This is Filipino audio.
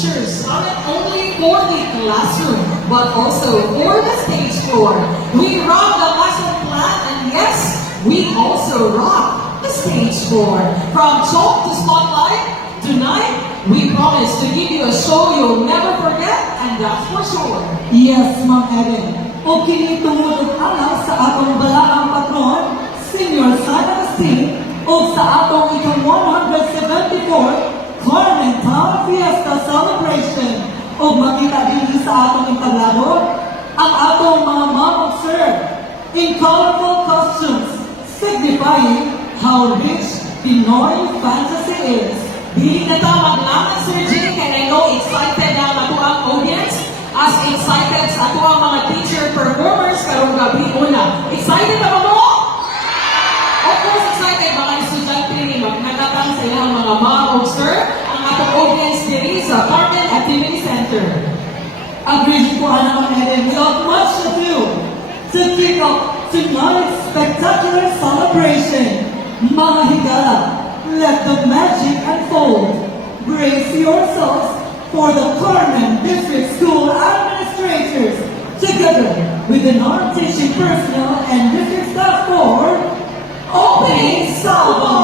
teachers, not only for the classroom, but also for the stage floor. We rock the lesson plan, and yes, we also rock the stage floor. From chalk to spotlight, tonight, we promise to give you a show you'll never forget, and that's for sure. Yes, Ma'am Erin. O kini tungod anak sa atong balaang patron, Senior San Agustin, o sa atong ika-174 Carmen Town Fiesta Celebration. O makita din sa atong entablado, ang atong mga mom of serve in colorful costumes, signifying how rich Pinoy fantasy is. Dili na ta maglangan, Sir Jay, kaya I know excited na ang ato ang audience, as excited sa ato ang mga teacher performers karong gabi una. Excited na ba mo? Of course, excited mga estudyante ni magnagatang sa ilang mga mom of sir, ang atong audience diri sa Carmen Activity Center. Agreed po, Ma'am Erin, without much ado, to kick off tonight's spectacular celebration. Mga higala, let the magic unfold. Brace yourselves for the Carmen District School administrators, together with the non-teaching personnel and district staff for Opening Salvo!